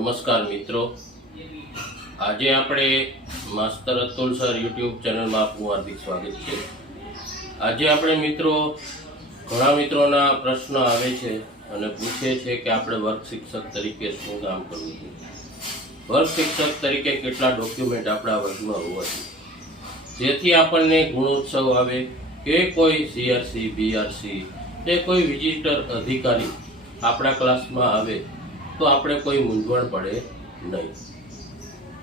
નમસ્કાર મિત્રો. આજે આપણે માસ્તર અતુલ સર યુટ્યુબ ચેનલમાં આપનું હાર્દિક સ્વાગત છે. આજે આપણે મિત્રો ઘણા મિત્રોના પ્રશ્ન આવે છે અને પૂછે છે કે આપણે વર્ગ શિક્ષક તરીકે શું કામ કરવું જોઈએ? વર્ગ શિક્ષક તરીકે કેટલા ડોક્યુમેન્ટ આપણા વર્ગમાં હોવા જોઈએ? જેથી આપણને ગુણોત્સવ આવે કે કોઈ સીઆરસી બીઆરસી કે કોઈ વિઝિટર અધિકારી આપણા ક્લાસમાં આવે તો આપણે કોઈ મૂંઝવણ પડે નહીં.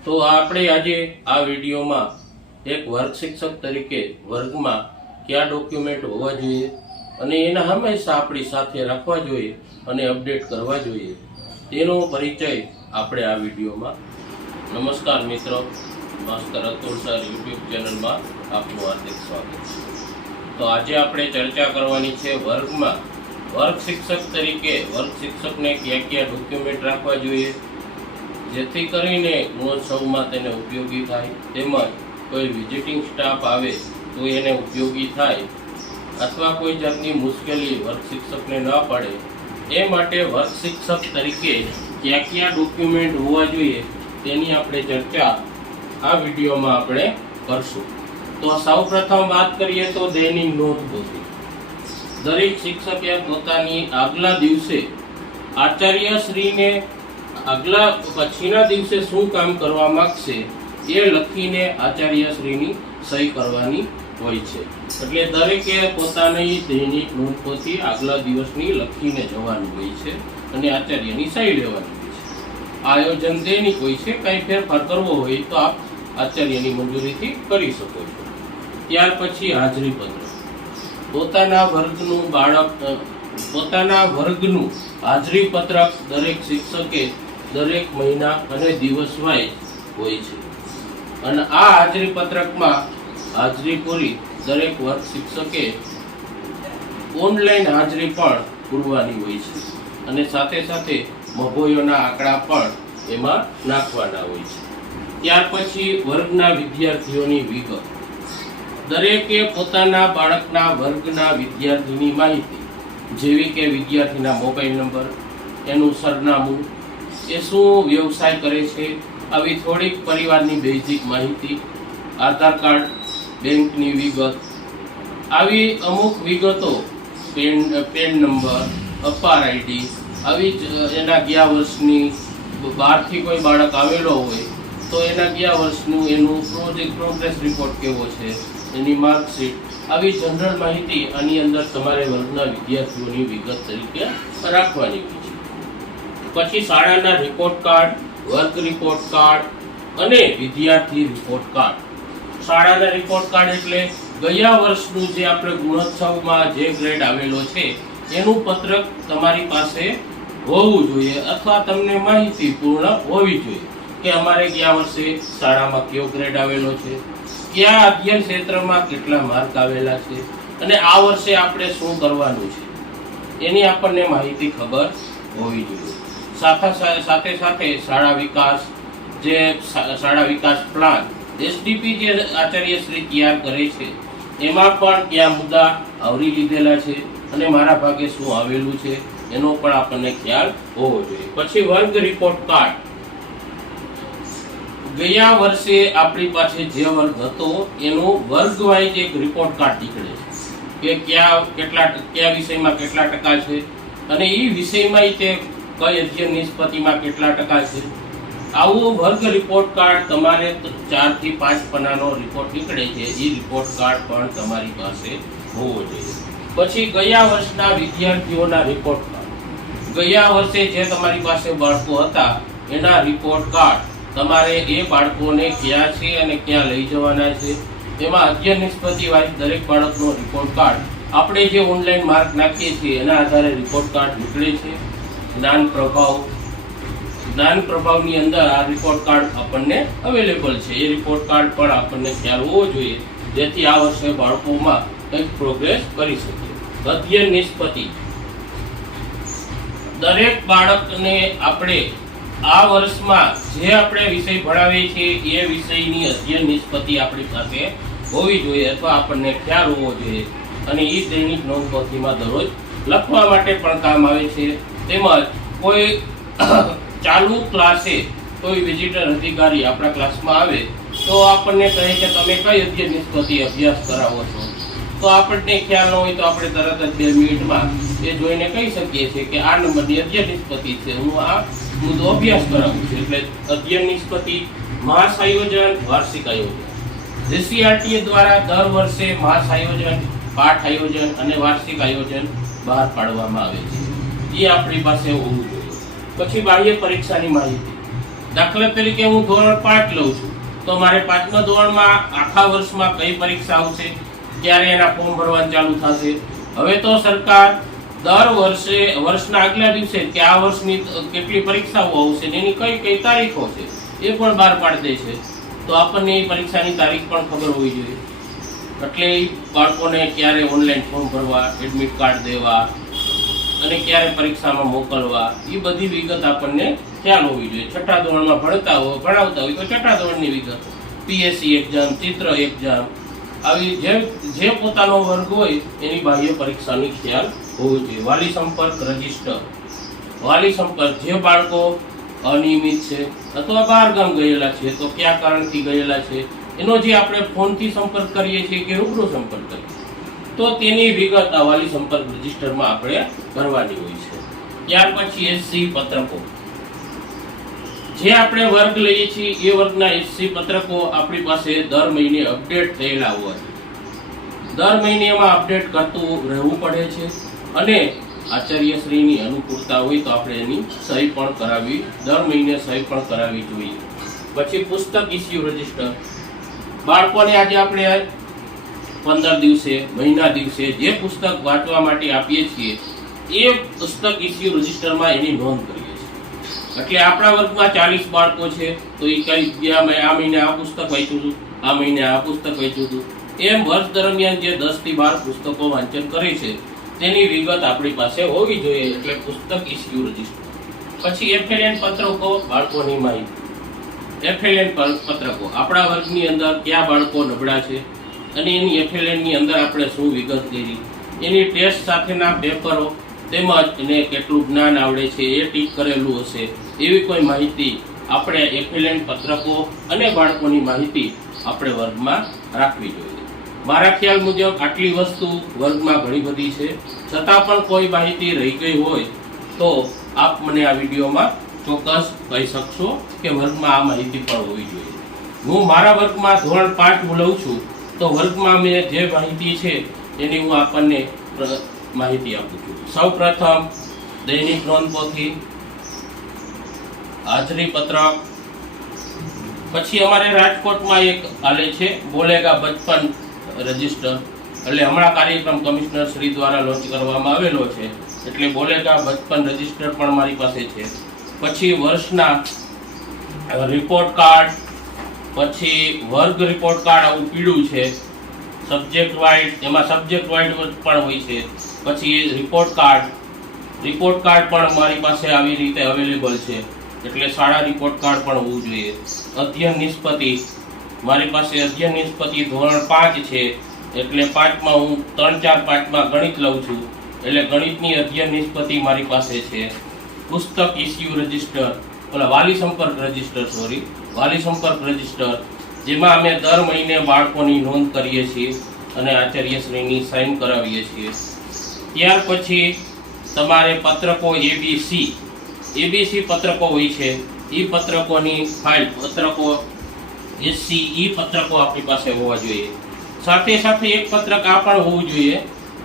તો આપણે આજે આ વિડીયોમાં એક વર્ગ શિક્ષક તરીકે વર્ગમાં કયા ડોક્યુમેન્ટ હોવા જોઈએ અને એના હંમેશા આપણી સાથે રાખવા જોઈએ અને અપડેટ કરવા જોઈએ તેનો પરિચય આપણે આ વિડીયોમાં. નમસ્કાર મિત્રો માસ્તર અતુલ સર યુટ્યુબ ચેનલમાં આપનું હાર્દિક સ્વાગત છે. તો આજે આપણે ચર્ચા કરવાની છે વર્ગમાં વર્ગ શિક્ષક તરીકે, વર્ગ શિક્ષકને કયા કયા ડોક્યુમેન્ટ રાખવા જોઈએ? જેથી કરીને ગુણોત્સવમાં તેને ઉપયોગી થાય. તેમજ કોઈ વિઝિટિંગ સ્ટાફ આવે તો એને ઉપયોગી થાય. અથવા કોઈ જાતની મુશ્કેલી વર્ગ શિક્ષકને ન પડે. એ માટે વર્ગ શિક્ષક તરીકે કયા કયા ડોક્યુમેન્ટ હોવા જોઈએ તેની આપણે ચર્ચા આ વિડીયોમાં આપણે કરશું. તો સૌ પ્રથમ વાત કરીએ તો દૈનિક નોંધ પોથી દરેક શિક્ષકે પોતાની આગલા દિવસે આચાર્યશ્રીને આગલા પછીના દિવસે શું કામ કરવા માંગશે એ લખીને આચાર્યશ્રીની સહી કરવાની હોય છે. એટલે દરેકે પોતાની દૈનિક નોંધપોથી આગલા દિવસની લખીને જવાનું હોય છે અને આચાર્યની સહી લેવાની હોય છે. આયોજન દૈનિક હોય છે, કંઈ ફેરફાર કરવો હોય તો આપ આચાર્યની મંજૂરીથી કરી શકો છો. ત્યાર પછી હાજરી પત્ર પોતાના વર્ગનું બાળક પોતાના વર્ગનું હાજરી પત્રક દરેક શિક્ષકે દરેક મહિના અને દિવસ હોય છે. અને આ હાજરી પત્રકમાં હાજરી પૂરી દરેક વર્ગ શિક્ષકે ઓનલાઈન હાજરી પણ પૂરવાની હોય છે. અને સાથે સાથે મભોયોના આંકડા પણ એમાં નાખવાના હોય છે. ત્યાર પછી વર્ગના વિદ્યાર્થીઓની વિગત. દરેકે પોતાના બાળકના વર્ગના વિદ્યાર્થીની માહિતી, જેવી કે વિદ્યાર્થીના મોબાઈલ નંબર, એનું સરનામું, એ શું વ્યવસાય કરે છે, આવી થોડીક પરિવારની બેઝિક માહિતી, આધાર કાર્ડ, બેંકની વિગત, આવી અમુક વિગતો, PAN PAN number, APAAR ID, આવી જ એના ગયા વર્ષની બહારથી કોઈ બાળક આવેલો હોય, તો એના ગયા વર્ષનું એનું પ્રોજેક્ટ પ્રોગ્રેસ રિપોર્ટ કેવો છે એની માર્કશીટ આવી જનરલ માહિતી આની અંદર તમારે વર્ગના વિદ્યાર્થીઓની વિગત તરીકે રાખવાની હોય છે. પછી શાળાના report card work report card અને વિદ્યાર્થી રિપોર્ટ કાર્ડ શાળાના રિપોર્ટ કાર્ડ એટલે ગયા વર્ષનું જે આપણે ગુણોત્સવમાં જે ગ્રેડ આવેલો છે, એનું પત્રક તમારી પાસે હોવું જોઈએ અથવા તમને માહિતી પૂર્ણ હોવી જોઈએ. કે અમારે ગયા વર્ષે શાળામાં કયો ગ્રેડ આવેલો છે? કયા અધ્યયન ક્ષેત્રમાં કેટલા માર્ક આવેલા છે? અને આ વર્ષે આપણે શું કરવાનું છે? એની આપણને માહિતી ખબર હોવી જોઈએ. સાથે સાથે સાથે શાળા વિકાસ, જે શાળા વિકાસ પ્લાન એસડીપી જે આચાર્યશ્રી તૈયાર કરે છે, એમાં પણ કયા મુદ્દા આવરી લીધેલા છે અને મારા ભાગે શું આવેલું છે, એનો પણ આપણને ખ્યાલ હોવો જોઈએ. પછી વર્ગ રિપોર્ટ કાર્ડ ગયા વર્ષે આપણી પાસે જે વર્ગ હતો, એનો વર્ગ વાઇઝ એક રિપોર્ટ કાર્ડ નીકળે છે કે કયા, કેટલા, કયા વિષયમાં કેટલા ટકા છે અને એ વિષયમાં તે કઈ અધ્યયન નિષ્પતિમાં કેટલા ટકા છે. આવો વર્ગ રિપોર્ટ કાર્ડ તમારે ચારથી પાંચ પનાનો રિપોર્ટ નીકળે છે. એ રિપોર્ટ કાર્ડ પણ તમારી પાસે હોવો જોઈએ. પછી ગયા વર્ષના વિદ્યાર્થીઓના રિપોર્ટ કાર્ડ ગયા વર્ષે જે તમારી પાસે બાળકો હતા, એના રિપોર્ટ કાર્ડ તમારે એ બાળકોને ક્યાં છે અને ક્યાં લઈ જવાના છે? એમાં અધ્યયન નિષ્પતિ વાઇઝ દરેક બાળકનો રિપોર્ટ કાર્ડ આપણે જે ઓનલાઈન માર્ક નાખીએ છીએ, એના આધારે રિપોર્ટ કાર્ડ નીકળે છે. જ્ઞાન પ્રભાવ. જ્ઞાન પ્રભાવની અંદર આ રિપોર્ટ કાર્ડ આપણને અવેલેબલ છે. એ રિપોર્ટ કાર્ડ પણ આપણને ખ્યાલ હોવો જોઈએ, જેથી આ વર્ષે બાળકોમાં કંઈક પ્રોગ્રેસ કરી શકીએ. અધ્યયન નિષ્પતિ. દરેક બાળકને આપણે આ વર્ષમાં જે આપણે વિષય ભણાવીએ છીએ, એ વિષયની અધ્યયન નિષ્પતિ આપણી પાસે હોવી જોઈએ અથવા આપણને ખ્યાલ હોવો જોઈએ. અને એ દૈનિક નોંધપોથીમાં દરરોજ લખવા માટે પણ કામ આવે છે. તેમજ કોઈ ચાલુ ક્લાસે કોઈ વિઝિટર અધિકારી આપણા ક્લાસમાં આવે, તો આપણને કહે કે તમે કઈ અધ્યયન નિષ્પત્તિ અભ્યાસ કરાવો છો? તો આપણને ખ્યાલ ન હોય તો આપણે તરત જ બે મિનિટમાં એ જોઈને કહી શકીએ છીએ કે આ નંબરની અધ્યયન નિષ્પત્તિ છે. હું આ મુદ્દો અભ્યાસ કરાવું છું. એટલે અધ્યયન નિષ્પતિ માસ આયોજન, વાર્ષિક આયોજન. જીસીઆરટીએ દ્વારા દર વર્ષે માસ આયોજન, પાઠ આયોજન અને વાર્ષિક આયોજન બહાર પાડવામાં આવે છે. એ આપણી પાસે હોવું જોઈએ. પછી બાહ્ય પરીક્ષાની માહિતી. દાખલા તરીકે હું ધોરણ પાંચ લઉં છું. તો મારે પાંચમા ધોરણમાં આખા વર્ષમાં કઈ પરીક્ષા આવશે? ક્યારે એના ફોર્મ ભરવાનું ચાલુ થશે? હવે તો સરકાર દર વર્ષે, વર્ષના આગલા દિવસે કે આ વર્ષની કેટલી પરીક્ષાઓ આવશે એની કઈ કઈ તારીખો છે, એ પણ બહાર પાડી દે છે. તો આપણને એ પરીક્ષાની તારીખ પણ ખબર હોવી જોઈએ. એટલે બાળકોને ક્યારે ઓનલાઈન ફોર્મ ભરવા, એડમિટ કાર્ડ દેવા અને ક્યારે પરીક્ષામાં મોકલવા એ બધી વિગત આપણને ખ્યાલ હોવી જોઈએ. છઠ્ઠા ધોરણમાં ભણતા હોય ભણાવતા હોય તો છઠ્ઠા ધોરણની વિગત. પીએસસી એક્ઝામ ચિત્ર એક્ઝામ આવી જે જે પોતાનો વર્ગ હોય એની બાહ્ય પરીક્ષાની ખ્યાલ હોવી જોઈએ વાલી સંપર્ક રજિસ્ટર. વાલી સંપર્ક જે બાળકો અનિયમિત છે અથવા બહાર ગામ ગયેલા છે તો કયા કારણથી ગયેલા છે એનો જે આપણે ફોનથી સંપર્ક કરીએ છીએ કે રૂબરૂ સંપર્ક કરીએ તો તેની વિગત આ વાલી સંપર્ક રજિસ્ટરમાં આપણે ભરવાની હોય છે. ત્યાર પછી એસસી પત્રકો. જે આપણે વર્ગ લઈએ છીએ એ વર્ગના એસસી પત્રકો આપણી પાસે દર મહિને અપડેટ થયેલા હોય દર મહિને એમાં અપડેટ કરતું રહેવું પડે છે. અને આચાર્યશ્રીની અનુકૂળતા હોય તો આપણે એની સહી પણ કરાવવી, દર મહિને સહી પણ કરાવવી જોઈએ. પછી પુસ્તક ઇસ્યુ રજિસ્ટર બાળકોને આજે આપણે પંદર દિવસે, મહિના દિવસે જે પુસ્તક વાંચવા માટે આપીએ છીએ, એ પુસ્તક ઇસ્યુ રજિસ્ટરમાં એની નોંધ કરીએ છીએ. એટલે આપણા વર્ગમાં ચાલીસ બાળકો છે, તો એ કઈ ગયા આ મહિને આ પુસ્તક વાંચ્યું હતું, આ મહિને આ પુસ્તક વાંચ્યું હતું. એમ વર્ષ દરમિયાન જે દસથી બાર પુસ્તકો વાંચન કરે છે તેની વિગત આપણી પાસે હોવી જોઈએ એટલે પુસ્તક ઇસ્યુ રજિસ્ટર પછી એફએલએન પત્રકો, બાળકોની માહિતી. એફએલએન પત્રકો. આપણા વર્ગની અંદર કયા બાળકો નબળા છે અને એની એફએલએનની અંદર આપણે શું વિગત કરી. એની ટેસ્ટ સાથેના પેપરો તેમજ એને કેટલું જ્ઞાન આવડે છે એ ટીક કરેલું હશે. એવી કોઈ માહિતી આપણે એફએલએન પત્રકો અને બાળકોની માહિતી આપણે વર્ગમાં રાખવી જોઈએ. મારા ખ્યાલ મુજબ આટલી વસ્તુ વર્ગમાં ઘણી બધી છે. છતાં પણ કોઈ માહિતી રહી ગઈ હોય તો આપ મને આ વિડીયોમાં ચોક્કસ કહી શકશો કે વર્ગમાં આ માહિતી પણ હોવી જોઈએ. હું મારા વર્ગમાં ધોરણ પાંચ હું છું તો વર્ગમાં મેં જે માહિતી છે એની હું આપણને માહિતી આપું છું. સૌ પ્રથમ દૈનિક નોંધપોથી હાજરી પત્રક. પછી અમારે રાજકોટમાં એક હાલે છે, બોલેગા બચપન રજિસ્ટર. એટલે હમણાં કાર્યક્રમ કમિશનર શ્રી દ્વારા લોન્ચ કરવામાં આવેલો છે. એટલે બોલેગા બચપન રજિસ્ટર પણ મારી પાસે છે. પછી વર્ષના રિપોર્ટ કાર્ડ પછી વર્ગ રિપોર્ટ કાર્ડ આવું પીળું છે. સબ્જેક્ટ વાઇઝ એમાં સબ્જેક્ટ વાઇઝ પણ હોય છે. પછી રિપોર્ટ કાર્ડ રિપોર્ટ કાર્ડ પણ મારી પાસે આવી રીતે અવેલેબલ છે. એટલે શાળા રિપોર્ટ કાર્ડ પણ હોવું જોઈએ. અધ્યયન નિષ્પતિ મારી પાસે અધ્યયન નિષ્પતિ ધોરણ પાંચ છે, એટલે પાંચમાં હું ત્રણ ચાર પાંચમાં ગણિત લઉં છું. એટલે ગણિતની અધ્યયન નિષ્પતિ મારી પાસે છે. પુસ્તક ઇસ્યુ રજિસ્ટર ઓલા વાલી સંપર્ક રજિસ્ટર સોરી વાલી સંપર્ક રજિસ્ટર જેમાં અમે દર મહિને બાળકોની નોંધ કરીએ છીએ અને આચાર્યશ્રીની સાઇન કરાવીએ છીએ. ત્યાર પછી તમારે પત્રકો એબીસી એબીસી પત્રકો હોય છે. એ પત્રકોની ફાઇલ પત્રકો એસસી ઈ પત્રકો આપણી પાસે હોવા જોઈએ. સાથે સાથે એક પત્રક આ પણ હોવું જોઈએ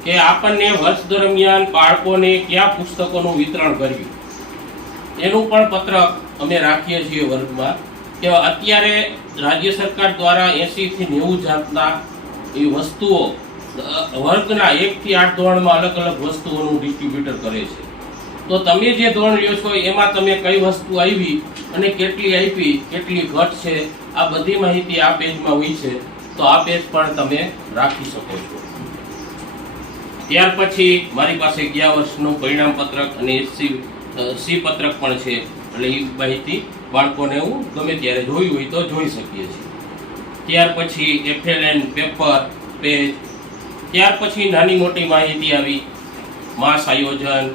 કે આપણને વર્ષ દરમિયાન બાળકોને કયા પુસ્તકોનું વિતરણ કર્યું. એનું પણ પત્રક અમે રાખીએ છીએ વર્ગમાં કે અત્યારે રાજ્ય સરકાર દ્વારા એંસીથી નેવું જાતના એ વસ્તુઓ વર્ગના એકથી આઠ ધોરણમાં અલગ અલગ વસ્તુઓનું ડિસ્ટ્રીબ્યુટર કરે છે. તો તમે જે ધોરણ લ્યો છો, એમાં તમે કઈ વસ્તુ આવી અને કેટલી આપી કેટલી ઘટ છે, આ બધી માહિતી આ પેજમાં હોય છે. તો આ પેજ પણ તમે રાખી શકો છો. ત્યાર પછી મારી પાસે ગયા વર્ષનું પરિણામ પત્રક અને સી સી પત્રક પણ છે. એટલે એ માહિતી બાળકોને હું ગમે ત્યારે જોયું હોય તો જોઈ શકીએ છીએ. ત્યાર પછી એફએલએન પેપર પેજ ત્યાર પછી નાની મોટી માહિતી આવી. માસ આયોજન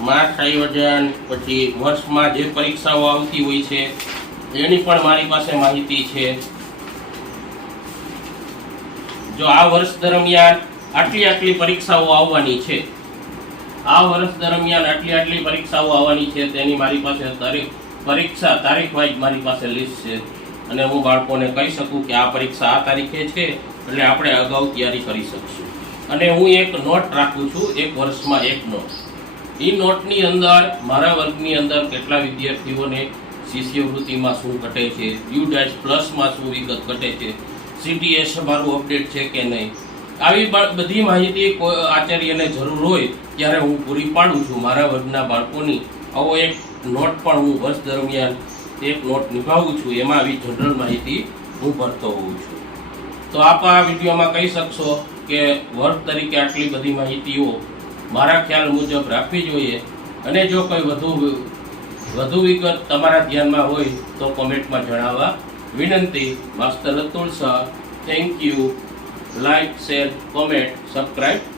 માર્ચ આયોજન પછી વર્ષમાં જે પરીક્ષાઓ આવતી હોય છે, એની પણ મારી પાસે માહિતી છે. જો આ વર્ષ દરમિયાન આટલી આટલી પરીક્ષાઓ આવવાની છે, આ વર્ષ દરમિયાન આટલી આટલી પરીક્ષાઓ આવવાની છે, તેની મારી પાસે તારીખ, પરીક્ષા તારીખ વાઇઝ મારી પાસે લિસ્ટ છે. અને હું બાળકોને કહી શકું કે આ પરીક્ષા આ તારીખે છે, એટલે આપણે અગાઉ તૈયારી કરી શકશું. અને હું એક નોટ રાખું છું, એક વર્ષમાં એક નોટ. એ નોટની અંદર, મારા વર્ગની અંદર કેટલા વિદ્યાર્થીઓને શિષ્યવૃત્તિમાં શું ઘટે છે, યુ ડેશ પ્લસમાં શું વિગત ઘટે છે, સીટીએસ મારું અપડેટ છે કે નહીં? આવી બધી માહિતી કોઈ આચાર્યને જરૂર હોય ત્યારે હું પૂરી પાડું છું. મારા વર્ગના બાળકોની આવો એક નોટ પણ હું વર્ષ દરમિયાન એક નોટ નિભાવું છું. એમાં આવી જનરલ માહિતી હું ભરતો હોઉં છું. તો આપ આ વિડીયોમાં કહી શકશો કે વર્ગ તરીકે આટલી બધી માહિતીઓ મારા ખ્યાલ મુજબ રાખવી જોઈએ. અને જો કોઈ વધુ વધુ વિગત તમારા ધ્યાનમાં હોય તો કોમેન્ટમાં જણાવવા વિનંતી. માસ્તર Atul Shah thank you like share comment subscribe